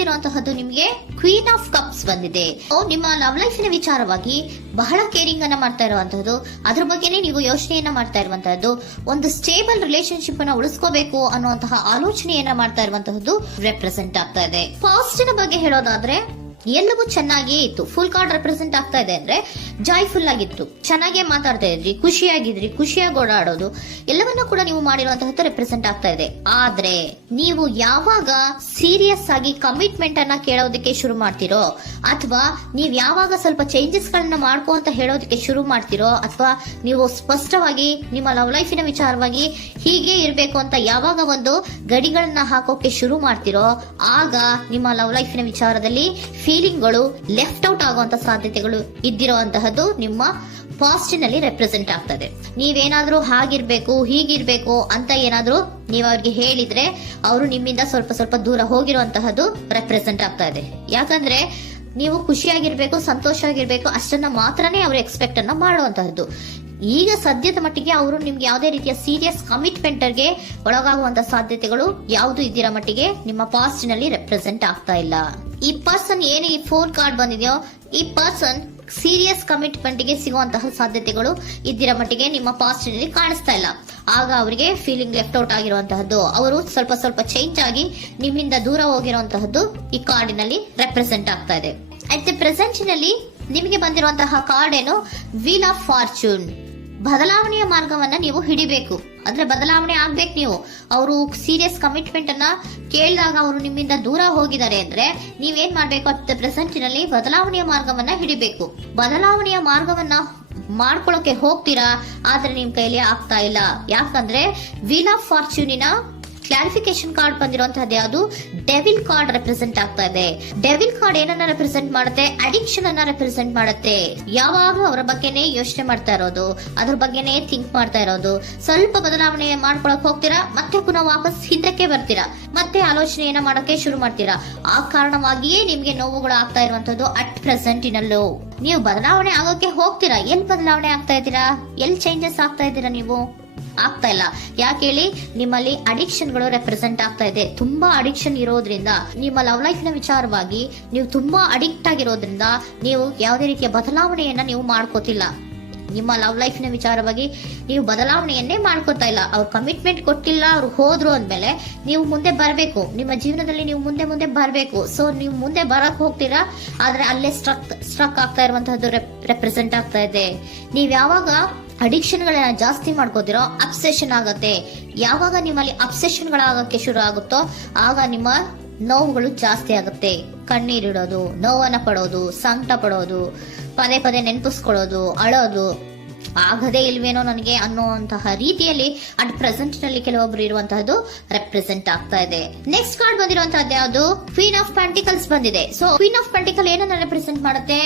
ಬಂದಿರುವಂತಹದ್ದು ನಿಮ್ಗೆ queen of cups ಬಂದಿದೆ. ನಿಮ್ಮ ಲವ್ ಲೈಫಿನ ವಿಚಾರವಾಗಿ ಬಹಳ ಕೇರಿಂಗ್ ಅನ್ನ ಮಾಡ್ತಾ ಇರುವಂತಹದ್ದು, ಅದ್ರ ಬಗ್ಗೆನೇ ನೀವು ಯೋಚನೆಯನ್ನ ಮಾಡ್ತಾ ಇರುವಂತಹದ್ದು, ಒಂದು ಸ್ಟೇಬಲ್ ರಿಲೇಶನ್ಶಿಪ್ ಅನ್ನ ಉಳಿಸ್ಕೋಬೇಕು ಅನ್ನುವಂತಹ ಆಲೋಚನೆಯನ್ನ ಮಾಡ್ತಾ ಇರುವಂತಹದ್ದು ರೆಪ್ರೆಸೆಂಟ್ ಆಗ್ತಾ ಇದೆ. ಪಾಸಿಟಿವ್ ಬಗ್ಗೆ ಹೇಳೋದಾದ್ರೆ ಎಲ್ಲವೂ ಚೆನ್ನಾಗಿಯೇ ಇತ್ತು. ಫುಲ್ ಕಾರ್ಡ್ ರೆಪ್ರೆಸೆಂಟ್ ಆಗ್ತಾ ಇದೆ ಅಂದ್ರೆ ಜಾಯ್ಫುಲ್ ಆಗಿತ್ತು, ಚೆನ್ನಾಗೇ ಮಾತಾಡ್ತಾ ಇದ್ರಿ, ಖುಷಿಯಾಗಿದ್ರಿ, ಖುಷಿಯಾಗಿ ಓಡಾಡೋದು ಎಲ್ಲವನ್ನೂ ಕೂಡ ನೀವು ಮಾಡಿರುವಂತಹದ್ದು ರೆಪ್ರೆಸೆಂಟ್ ಆಗ್ತಾ ಇದೆ. ಆದ್ರೆ ನೀವು ಯಾವಾಗ ಸೀರಿಯಸ್ ಆಗಿ ಕಮಿಟ್ಮೆಂಟ್ ಅನ್ನ ಕೇಳೋದಕ್ಕೆ ಶುರು ಮಾಡ್ತಿರೋ, ಅಥವಾ ನೀವ್ ಯಾವಾಗ ಸ್ವಲ್ಪ ಚೇಂಜಸ್ ಗಳನ್ನ ಮಾಡ್ಕೋ ಅಂತ ಹೇಳೋದಕ್ಕೆ ಶುರು ಮಾಡ್ತಿರೋ, ಅಥವಾ ನೀವು ಸ್ಪಷ್ಟವಾಗಿ ನಿಮ್ಮ ಲವ್ ಲೈಫಿನ ವಿಚಾರವಾಗಿ ಹೀಗೆ ಇರಬೇಕು ಅಂತ ಯಾವಾಗ ಒಂದು ಗಡಿಗಳನ್ನ ಹಾಕೋಕೆ ಶುರು ಮಾಡ್ತಿರೋ, ಆಗ ನಿಮ್ಮ ಲವ್ ಲೈಫಿನ ವಿಚಾರದಲ್ಲಿ ಫೀಲಿಂಗ್ಗಳು ಲೆಫ್ಟ್ ಔಟ್ ಆಗುವಂತ ಸಾಧ್ಯತೆಗಳು ಇದ್ದಿರುವಂತಹದ್ದು ನಿಮ್ಮ ಪಾಸ್ಟಿನಲ್ಲಿ ರೆಪ್ರೆಸೆಂಟ್ ಆಗ್ತದೆ. ನೀವೇನಾದ್ರೂ ಹಾಗಿರ್ಬೇಕು ಹೀಗಿರ್ಬೇಕು ಅಂತ ಏನಾದ್ರೂ ನೀವು ಅವ್ರಿಗೆ ಹೇಳಿದ್ರೆ ಅವರು ನಿಮ್ಮಿಂದ ಸ್ವಲ್ಪ ಸ್ವಲ್ಪ ದೂರ ಹೋಗಿರುವಂತಹದ್ದು ರೆಪ್ರೆಸೆಂಟ್ ಆಗ್ತಾ ಇದೆ. ಯಾಕಂದ್ರೆ ನೀವು ಖುಷಿಯಾಗಿರ್ಬೇಕು, ಸಂತೋಷ ಆಗಿರ್ಬೇಕು ಅಷ್ಟನ್ನ ಮಾತ್ರನೇ ಅವರು ಎಕ್ಸ್ಪೆಕ್ಟ್ ಅನ್ನ ಮಾಡುವಂತಹದ್ದು. ಈಗ ಸದ್ಯದ ಮಟ್ಟಿಗೆ ಅವರು ನಿಮ್ಗೆ ಯಾವುದೇ ರೀತಿಯ ಸೀರಿಯಸ್ ಕಮಿಟ್ಮೆಂಟ್ ಗೆ ಒಳಗಾಗುವಂತ ಸಾಧ್ಯತೆಗಳು ಯಾವುದು ಇದ್ದಿರೋ ಮಟ್ಟಿಗೆ ನಿಮ್ಮ ಪಾಸ್ಟ್ ನಲ್ಲಿ ರೆಪ್ರೆಸೆಂಟ್ ಆಗ್ತಾ ಇಲ್ಲ. ಈ ಪರ್ಸನ್ ಏನು ಈ 4 ಕಾರ್ಡ್ ಬಂದಿದೆಯೋ, ಈ ಪರ್ಸನ್ ಸೀರಿಯಸ್ ಕಮಿಟ್ಮೆಂಟ್ ಗೆ ಸಿಗುವಂತಹ ಸಾಧ್ಯತೆಗಳು ಇದ್ದಿರೋ ಮಟ್ಟಿಗೆ ನಿಮ್ಮ ಪಾಸ್ಟ್ ನಲ್ಲಿ ಕಾಣಿಸ್ತಾ ಇಲ್ಲ. ಆಗ ಅವರಿಗೆ ಫೀಲಿಂಗ್ ಲೆಫ್ಟ್ ಔಟ್ ಆಗಿರುವಂತಹದ್ದು, ಅವರು ಸ್ವಲ್ಪ ಸ್ವಲ್ಪ ಚೇಂಜ್ ಆಗಿ ನಿಮ್ಮಿಂದ ದೂರ ಹೋಗಿರುವಂತಹದ್ದು ಈ ಕಾರ್ಡಿನಲ್ಲಿ ರೆಪ್ರೆಸೆಂಟ್ ಆಗ್ತಾ ಇದೆ. ಅಟ್ ದಿ ಪ್ರೆಸೆಂಟ್ ನಲ್ಲಿ ನಿಮಗೆ ಬಂದಿರುವಂತಹ ಕಾರ್ಡ್ ಏನು, ವೀಲ್ ಆಫ್ ಫಾರ್ಚೂನ್. ಬದಲಾವಣೆಯ ಮಾರ್ಗವನ್ನ ನೀವು ಹಿಡಿಬೇಕು, ಅಂದ್ರೆ ಬದಲಾವಣೆ ಆಗ್ಬೇಕು. ನೀವು ಅವರು ಸೀರಿಯಸ್ ಕಮಿಟ್ಮೆಂಟ್ ಅನ್ನ ಕೇಳಿದಾಗ ಅವರು ನಿಮ್ಮಿಂದ ದೂರ ಹೋಗಿದ್ದಾರೆ ಅಂದ್ರೆ ನೀವೇನ್ ಮಾಡ್ಬೇಕು, ಅಟ್ ಪ್ರೆಸೆಂಟ್ ನಲ್ಲಿ ಬದಲಾವಣೆಯ ಮಾರ್ಗವನ್ನ ಹಿಡಿಬೇಕು. ಬದಲಾವಣೆಯ ಮಾರ್ಗವನ್ನ ಮಾಡ್ಕೊಳ್ಳೋಕೆ ಹೋಗ್ತೀರಾ, ಆದ್ರೆ ನಿಮ್ ಕೈಲಿ ಆಗ್ತಾ ಇಲ್ಲ. ಯಾಕಂದ್ರೆ ವೀಲ್ ಆಫ್ ಫಾರ್ಚೂನಿನ ಕ್ಲಾರಿಫಿಕೇಶನ್ ಕಾರ್ಡ್ ಬಂದಿರುವಂತಹದ್ದು ಯಾವುದು, ಡೆವಿಲ್ ಕಾರ್ಡ್ ರೆಪ್ರೆಸೆಂಟ್ ಆಗ್ತಾ ಇದೆ. ಡೆವಿಲ್ ಕಾರ್ಡ್ ಏನನ್ನ ರೆಪ್ರೆಸೆಂಟ್ ಮಾಡುತ್ತೆ, ಅಡಿಕ್ಷನ್ ಅನ್ನ ರೆಪ್ರೆಸೆಂಟ್ ಮಾಡುತ್ತೆ. ಯಾವಾಗ್ಲೂ ಅವರ ಬಗ್ಗೆನೇ ಯೋಚನೆ ಮಾಡ್ತಾ ಇರೋದು, ಅದ್ರ ಬಗ್ಗೆನೇ ಥಿಂಕ್ ಮಾಡ್ತಾ ಇರೋದು. ಸ್ವಲ್ಪ ಬದಲಾವಣೆ ಮಾಡ್ಕೊಳಕ್ ಹೋಗ್ತೀರಾ, ಮತ್ತೆ ಪುನಃ ವಾಪಸ್ ಹಿಂದಕ್ಕೆ ಬರ್ತೀರಾ, ಮತ್ತೆ ಆಲೋಚನೆಯನ್ನ ಮಾಡೋಕೆ ಶುರು ಮಾಡ್ತೀರಾ. ಆ ಕಾರಣವಾಗಿಯೇ ನಿಮ್ಗೆ ನೋವುಗಳು ಆಗ್ತಾ ಇರುವಂತದ್ದು ಅಟ್ ಪ್ರೆಸೆಂಟ್ ಇನಲ್ಲೂ. ನೀವು ಬದಲಾವಣೆ ಆಗೋಕೆ ಹೋಗ್ತೀರಾ, ಎಲ್ಲಿ ಬದಲಾವಣೆ ಆಗ್ತಾ ಇದ್ದೀರಾ, ಎಲ್ಲಿ ಚೇಂಜಸ್ ಆಗ್ತಾ ಇದ್ದೀರಾ, ನೀವು ಆಗ್ತಾ ಇಲ್ಲ. ಯಾಕೆ ಹೇಳಿ, ನಿಮ್ಮಲ್ಲಿ ಅಡಿಕ್ಷನ್ ಗಳು ರೆಪ್ರೆಸೆಂಟ್ ಆಗ್ತಾ ಇದೆ. ತುಂಬಾ ಅಡಿಕ್ಷನ್ ಇರೋದ್ರಿಂದ, ನಿಮ್ಮ ಲವ್ ಲೈಫ್ ನ ವಿಚಾರವಾಗಿ ನೀವು ತುಂಬಾ ಅಡಿಕ್ಟ್ ಆಗಿರೋದ್ರಿಂದ ನೀವು ಯಾವುದೇ ರೀತಿಯ ಬದಲಾವಣೆಯನ್ನ ನೀವು ಮಾಡ್ಕೋತಿಲ್ಲ. ನಿಮ್ಮ ಲವ್ ಲೈಫ್ ನ ವಿಚಾರವಾಗಿ ನೀವು ಬದಲಾವಣೆಯನ್ನೇ ಮಾಡ್ಕೋತಾ ಇಲ್ಲ. ಅವ್ರು ಕಮಿಟ್ಮೆಂಟ್ ಕೊಟ್ಟಿಲ್ಲ, ಅವ್ರು ಹೋದ್ರು ಅಂದ್ಮೇಲೆ ನೀವು ಮುಂದೆ ಬರಬೇಕು, ನಿಮ್ಮ ಜೀವನದಲ್ಲಿ ನೀವು ಮುಂದೆ ಮುಂದೆ ಬರಬೇಕು. ಸೊ ನೀವು ಮುಂದೆ ಬರಕ್ ಹೋಗ್ತೀರಾ, ಆದ್ರೆ ಅಲ್ಲೇ ಸ್ಟ್ರಕ್ ಆಗ್ತಾ ಇರುವಂತಹದ್ದು ರೆಪ್ರೆಸೆಂಟ್ ಆಗ್ತಾ ಇದೆ. ನೀವ್ ಯಾವಾಗ ಅಡಿಕ್ಷನ್ ಗಳನ್ನ ಜಾಸ್ತಿ ಮಾಡ್ಕೋತಿರೋ ಅಬ್ಸೆಷನ್ ಆಗತ್ತೆ. ಯಾವಾಗ ನಿಮ್ಮಲ್ಲಿ ಅಬ್ಸೆಷನ್ ಗಳಾಗಕ್ಕೆ ಶುರು ಆಗುತ್ತೋ ಆಗ ನಿಮ್ಮ ನೋವುಗಳು ಜಾಸ್ತಿ ಆಗುತ್ತೆ. ಕಣ್ಣೀರಿಡೋದು, ನೋವನ್ನ ಪಡೋದು, ಸಂಕಟ ಪಡೋದು, ಪದೇ ಪದೇ ನೆನಪಿಸ್ಕೊಳ್ಳೋದು, ಅಳೋದು, ಆಗದೇ ಇಲ್ವೇನೋ ನನಗೆ ಅನ್ನುವಂತಹ ರೀತಿಯಲ್ಲಿ ಅಟ್ ಪ್ರೆಸೆಂಟ್ ನಲ್ಲಿ ಕೆಲವೊಬ್ರು ಇರುವಂತಹದ್ದು ರೆಪ್ರೆಸೆಂಟ್ ಆಗ್ತಾ ಇದೆ. ನೆಕ್ಸ್ಟ್ ಕಾರ್ಡ್ ಬಂದಿರುವಂತಹದ್ದು ಯಾವುದು, ಕ್ವೀನ್ ಆಫ್ ಪೆಂಟಿಕಲ್ಸ್ ಬಂದಿದೆ. ಸೊ ಕ್ವೀನ್ ಆಫ್ ಪೆಂಟಿಕಲ್ ಏನನ್ನ ರೆಪ್ರೆಸೆಂಟ್ ಮಾಡುತ್ತೆ,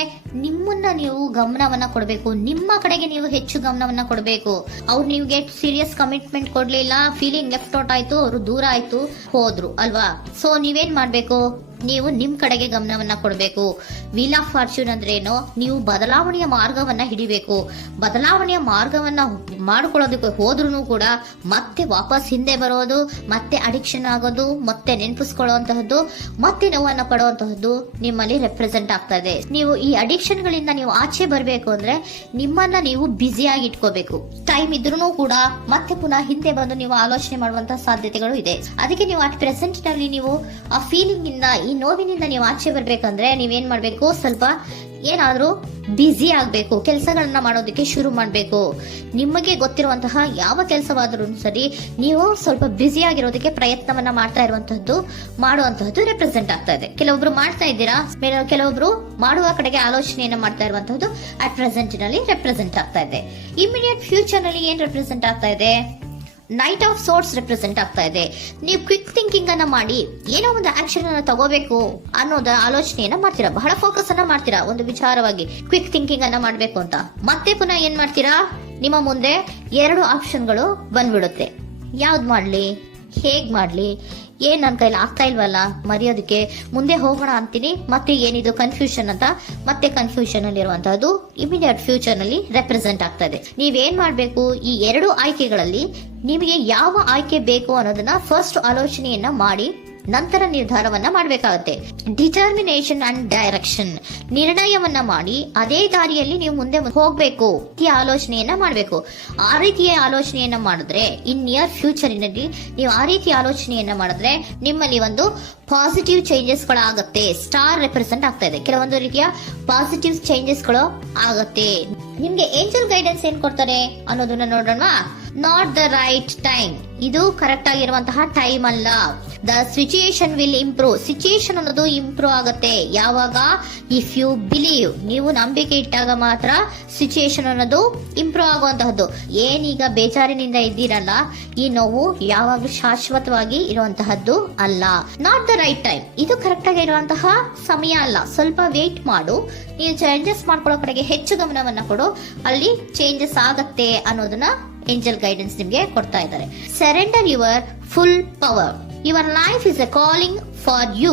ನಿಮ್ಮನ್ನ ನೀವು ಗಮನವನ್ನ ಕೊಡಬೇಕು, ನಿಮ್ಮ ಕಡೆಗೆ ನೀವು ಹೆಚ್ಚು ಗಮನವನ್ನ ಕೊಡಬೇಕು. ಅವ್ರು ನಿಮ್ಗೆ ಸೀರಿಯಸ್ ಕಮಿಟ್ಮೆಂಟ್ ಕೊಡ್ಲಿಲ್ಲ, ಫೀಲಿಂಗ್ ಲೆಫ್ಟ್ ಔಟ್ ಆಯ್ತು, ಅವರು ದೂರ ಆಯ್ತು, ಹೋದ್ರು ಅಲ್ವಾ. ಸೊ ನೀವೇನ್ ಮಾಡ್ಬೇಕು, ನೀವು ನಿಮ್ ಕಡೆಗೆ ಗಮನವನ್ನ ಕೊಡಬೇಕು. ವೀಲ್ ಆಫ್ ಫಾರ್ಚೂನ್ ಅಂದ್ರೆ ಏನು, ನೀವು ಬದಲಾವಣೆಯ ಮಾರ್ಗವನ್ನ ಹಿಡಿಬೇಕು. ಬದಲಾವಣೆಯ ಮಾರ್ಗವನ್ನ ಮಾಡ್ಕೊಳ್ಳೋದಕ್ಕೆ ಹೋದ್ರೂ ಕೂಡ ಮತ್ತೆ ವಾಪಸ್ ಹಿಂದೆ ಬರೋದು, ಮತ್ತೆ ಅಡಿಕ್ಷನ್ ಆಗೋದು, ಮತ್ತೆ ನೆನಪಿಸ್ಕೊಳ್ಳುವಂತಹದ್ದು, ಮತ್ತೆ ನೋವನ್ನ ಪಡುವಂತಹದ್ದು ನಿಮ್ಮಲ್ಲಿ ರೆಪ್ರೆಸೆಂಟ್ ಆಗ್ತಾ ಇದೆ. ನೀವು ಈ ಅಡಿಕ್ಷನ್ ಗಳಿಂದ ನೀವು ಆಚೆ ಬರಬೇಕು ಅಂದ್ರೆ ನಿಮ್ಮನ್ನ ನೀವು ಬ್ಯುಸಿಯಾಗಿ ಇಟ್ಕೋಬೇಕು. ಟೈಮ್ ಇದ್ರೂ ಕೂಡ ಮತ್ತೆ ಪುನಃ ಹಿಂದೆ ಬಂದು ನೀವು ಆಲೋಚನೆ ಮಾಡುವಂತಹ ಸಾಧ್ಯತೆಗಳು ಇದೆ. ಅದಕ್ಕೆ ನೀವು ಅಟ್ ಪ್ರೆಸೆಂಟ್ ನಲ್ಲಿ ನೀವು ಆ ಫೀಲಿಂಗ್ ಇಂದ, ಈ ನೋವಿನಿಂದ ನೀವು ಆಚೆ ಬರ್ಬೇಕಂದ್ರೆ ನೀವೇನ್ ಮಾಡ್ಬೇಕು, ಸ್ವಲ್ಪ ಏನಾದ್ರೂ ಬ್ಯುಸಿ ಆಗ್ಬೇಕು, ಕೆಲಸಗಳನ್ನ ಮಾಡೋದಕ್ಕೆ ಶುರು ಮಾಡ್ಬೇಕು. ನಿಮಗೆ ಗೊತ್ತಿರುವಂತಹ ಯಾವ ಕೆಲಸವಾದ್ರೂ ಸರಿ, ನೀವು ಸ್ವಲ್ಪ ಬ್ಯುಸಿ ಆಗಿರೋದಕ್ಕೆ ಪ್ರಯತ್ನವನ್ನ ಮಾಡ್ತಾ ಇರುವಂತಹದ್ದು, ಮಾಡುವಂತಹದ್ದು ರೆಪ್ರೆಸೆಂಟ್ ಆಗ್ತಾ ಇದೆ. ಕೆಲವೊಬ್ರು ಮಾಡ್ತಾ ಇದ್ದೀರಾ, ಕೆಲವೊಬ್ರು ಮಾಡುವ ಕಡೆಗೆ ಆಲೋಚನೆಯನ್ನ ಮಾಡ್ತಾ ಇರುವಂತಹದ್ದು ಅಟ್ ಪ್ರೆಸೆಂಟ್ ನಲ್ಲಿ ರೆಪ್ರೆಸೆಂಟ್ ಆಗ್ತಾ ಇದೆ. ಇಮಿಡಿಯೇಟ್ ಫ್ಯೂಚರ್ ನಲ್ಲಿ ಏನ್ ರೆಪ್ರೆಸೆಂಟ್ ಆಗ್ತಾ ಇದೆ, ನೈಟ್ ಆಫ್ ಸೋರ್ಟ್ಸ್ ರೆಪ್ರೆಸೆಂಟ್ ಆಗ್ತಾ ಇದೆ. ನೀವು ಕ್ವಿಕ್ ಥಿಂಕಿಂಗ್ ಅನ್ನ ಮಾಡಿ ಏನೋ ಒಂದು ಆಕ್ಷನ್ ಅನ್ನ ತಗೋಬೇಕು ಅನ್ನೋದ ಆಲೋಚನೆಯನ್ನ ಮಾಡ್ತೀರಾ, ಬಹಳ ಫೋಕಸ್ ಅನ್ನ ಮಾಡ್ತೀರಾ ಒಂದು ವಿಚಾರವಾಗಿ, ಕ್ವಿಕ್ ಥಿಂಕಿಂಗ್ ಅನ್ನ ಮಾಡ್ಬೇಕು ಅಂತ. ಮತ್ತೆ ಪುನಃ ಏನ್ ಮಾಡ್ತೀರಾ, ನಿಮ್ಮ ಮುಂದೆ 2 ಆಪ್ಷನ್ಗಳು ಬಂದ್ಬಿಡುತ್ತೆ. ಯಾವ್ದು ಮಾಡ್ಲಿ, ಹೇಗ್ ಮಾಡ್ಲಿ, ಏನ್ ನನ್ನ ಕೈಲಿ ಆಗ್ತಾ ಇಲ್ವಲ್ಲ ಮರೆಯೋದಕ್ಕೆ, ಮುಂದೆ ಹೋಗೋಣ ಅಂತೀನಿ, ಮತ್ತೆ ಏನಿದು ಕನ್ಫ್ಯೂಷನ್ ಅಂತ ಮತ್ತೆ ಕನ್ಫ್ಯೂಷನ್ ಅಲ್ಲಿ ಇರುವಂತಹದ್ದು ಇಮಿಡಿಯೇಟ್ ಫ್ಯೂಚರ್ ನಲ್ಲಿ ರೆಪ್ರೆಸೆಂಟ್ ಆಗ್ತಾ ಇದೆ. ನೀವೇನ್ ಮಾಡ್ಬೇಕು, ಈ 2 ಆಯ್ಕೆಗಳಲ್ಲಿ ನಿಮಗೆ ಯಾವ ಆಯ್ಕೆ ಬೇಕು ಅನ್ನೋದನ್ನ ಫಸ್ಟ್ ಆಲೋಚನೆಯನ್ನ ಮಾಡಿ ನಂತರ ನಿರ್ಧಾರವನ್ನ ಮಾಡಬೇಕಾಗುತ್ತೆ. ಡಿಟರ್ಮಿನೇಷನ್ ಅಂಡ್ ಡೈರೆಕ್ಷನ್, ನಿರ್ಣಯವನ್ನ ಮಾಡಿ ಅದೇ ದಾರಿಯಲ್ಲಿ ನೀವು ಮುಂದೆ ಹೋಗ್ಬೇಕು. ಈ ಆಲೋಚನೆಯನ್ನ ಮಾಡಬೇಕು. ಆ ರೀತಿಯ ಆಲೋಚನೆಯನ್ನ ಮಾಡಿದ್ರೆ ಇನ್ ನಿಯರ್ ಫ್ಯೂಚರಿನಲ್ಲಿ ನೀವು ಆ ರೀತಿಯ ಆಲೋಚನೆಯನ್ನ ಮಾಡಿದ್ರೆ ನಿಮ್ಮಲ್ಲಿ ಒಂದು ಪಾಸಿಟಿವ್ ಚೇಂಜಸ್ ಗಳಾಗತ್ತೆ. ಸ್ಟಾರ್ ರೆಪ್ರೆಸೆಂಟ್ ಆಗ್ತಾ ಇದೆ, ಕೆಲವೊಂದು ರೀತಿಯ ಪಾಸಿಟಿವ್ ಚೇಂಜಸ್ ಗಳು ಆಗತ್ತೆ. ನಿಮ್ಗೆ ಏಂಜಲ್ ಗೈಡೆನ್ಸ್ ಏನ್ ಕೊಡ್ತಾರೆ ಅನ್ನೋದನ್ನ ನೋಡೋಣ. ನಾಟ್ ದ ರೈಟ್ ಟೈಮ್, ಇದು ಕರೆಕ್ಟ್ ಆಗಿರುವಂತಹ ಟೈಮ್ ಅಲ್ಲ. The situation will improve, situation ಅನ್ನೋದು ಇಂಪ್ರೂವ್ ಆಗುತ್ತೆ ಯಾವಾಗ, ಇಫ್ ಯು ಬಿಲೀವ್, ನೀವು ನಂಬಿಕೆ ಇಟ್ಟಾಗ ಮಾತ್ರ ಸಿಚುಯೇಷನ್ ಅನ್ನೋದು ಇಂಪ್ರೂವ್ ಆಗುವಂತಹದ್ದು. ಏನೀಗ ಬೇಜಾರಿನಿಂದ ಇದ್ದೀರಲ್ಲ, ಈ ನೋವು ಯಾವಾಗ್ಲೂ ಶಾಶ್ವತವಾಗಿ ಇರುವಂತಹದ್ದು ಅಲ್ಲ. ನಾಟ್ ದ ರೈಟ್ ಟೈಮ್, ಇದು ಕರೆಕ್ಟ್ ಆಗಿರುವಂತಹ ಸಮಯ ಅಲ್ಲ. ಸ್ವಲ್ಪ ವೇಟ್ ಮಾಡು, ನೀವು ಚೇಂಜಸ್ ಮಾಡ್ಕೊಳ್ಳೋ ಕಡೆಗೆ ಹೆಚ್ಚು ಗಮನವನ್ನ ಕೊಡು, ಅಲ್ಲಿ ಚೇಂಜಸ್ ಆಗತ್ತೆ ಅನ್ನೋದನ್ನ ಏಂಜಲ್ ಗೈಡೆನ್ಸ್ ನಿಮ್ಗೆ ಕೊಡ್ತಾ ಇದ್ದಾರೆ. Surrender your full power. Your life is a calling for you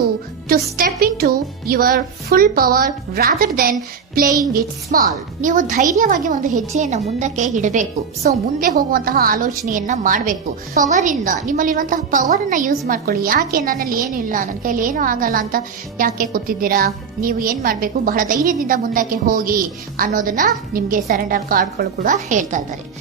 to step into your full power rather than playing it small. ನೀವು ಧೈರ್ಯವಾಗಿ ಒಂದು ಹೆಜ್ಜೆಯನ್ನ ಮುಂದಕ್ಕೆ ಇಡಬೇಕು. ಸೊ ಮುಂದೆ ಹೋಗುವಂತಹ ಆಲೋಚನೆಯನ್ನ ಮಾಡಬೇಕು. ಪವರ್ ಇಂದ, ನಿಮ್ಮಲ್ಲಿರುವಂತಹ ಪವರ್ ಅನ್ನ ಯೂಸ್ ಮಾಡ್ಕೊಳ್ಳಿ. ಯಾಕೆ ನನ್ನಲ್ಲಿ ಏನು ಇಲ್ಲ, ನನ್ನ ಕೈಲಿ ಏನೂ ಆಗಲ್ಲ ಅಂತ ಯಾಕೆ ಕೂತಿದ್ದೀರಾ? ನೀವು ಏನ್ ಮಾಡ್ಬೇಕು, ಬಹಳ ಧೈರ್ಯದಿಂದ ಮುಂದಕ್ಕೆ ಹೋಗಿ ಅನ್ನೋದನ್ನ ನಿಮ್ಗೆ ಸರೆಂಡರ್ ಕಾರ್ಡ್ಗಳು ಕೂಡ ಹೇಳ್ತಾ ಇದ್ದಾರೆ.